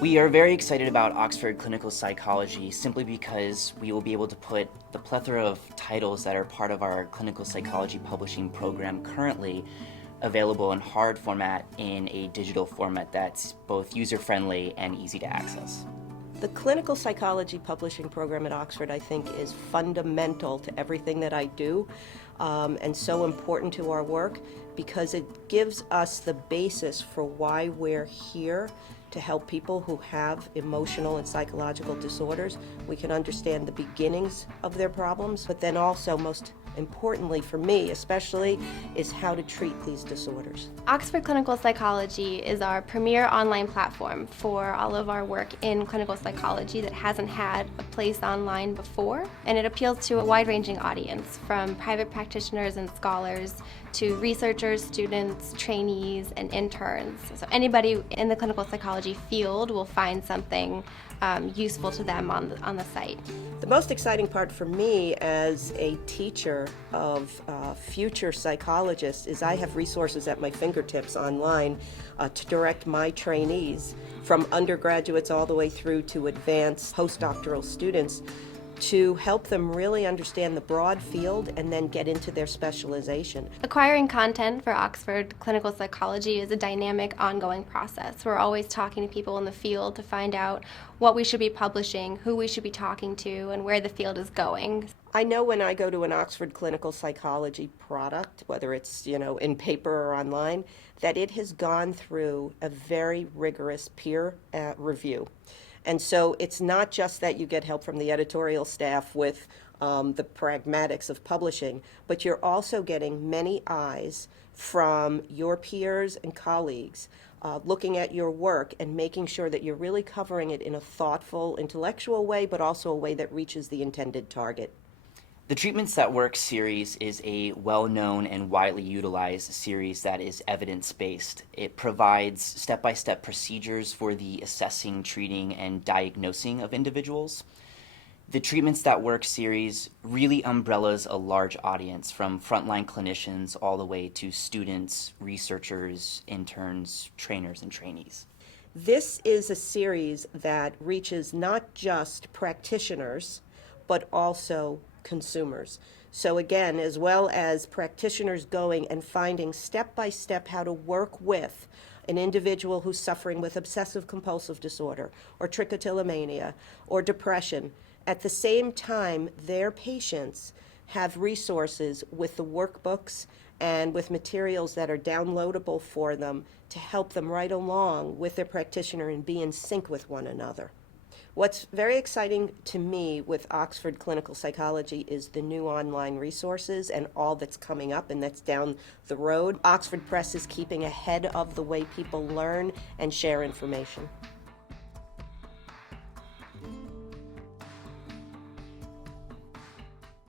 We are very excited about Oxford Clinical Psychology simply because we will be able to put the plethora of titles that are part of our clinical psychology publishing program currently available in hard format in a digital format that's both user-friendly and easy to access. The clinical psychology publishing program at Oxford, I think, is fundamental to everything that I do, and so important to our work because it gives us the basis for why we're here to help people who have emotional and psychological disorders. We can understand the beginnings of their problems, but then also, most importantly for me especially, is how to treat these disorders. Oxford Clinical Psychology is our premier online platform for all of our work in clinical psychology that hasn't had a place online before, and it appeals to a wide-ranging audience from private practitioners and scholars to researchers, students, trainees, and interns. So anybody in the clinical psychology field will find something useful to them on the site. The most exciting part for me as a teacher of future psychologists is I have resources at my fingertips online to direct my trainees, from undergraduates all the way through to advanced postdoctoral students, to help them really understand the broad field and then get into their specialization. Acquiring content for Oxford Clinical Psychology is a dynamic, ongoing process. We're always talking to people in the field to find out what we should be publishing, who we should be talking to, and where the field is going. I know when I go to an Oxford Clinical Psychology product, whether it's, in paper or online, that it has gone through a very rigorous peer review. And so it's not just that you get help from the editorial staff with the pragmatics of publishing, but you're also getting many eyes from your peers and colleagues looking at your work and making sure that you're really covering it in a thoughtful, intellectual way, but also a way that reaches the intended target. The Treatments That Work series is a well-known and widely utilized series that is evidence-based. It provides step-by-step procedures for the assessing, treating, and diagnosing of individuals. The Treatments That Work series really umbrellas a large audience, from frontline clinicians all the way to students, researchers, interns, trainers, and trainees. This is a series that reaches not just practitioners, but also consumers. So again, as well as practitioners going and finding step-by-step how to work with an individual who's suffering with obsessive compulsive disorder or trichotillomania or depression, at the same time their patients have resources with the workbooks and with materials that are downloadable for them to help them right along with their practitioner and be in sync with one another. What's very exciting to me with Oxford Clinical Psychology is the new online resources and all that's coming up and that's down the road. Oxford Press is keeping ahead of the way people learn and share information.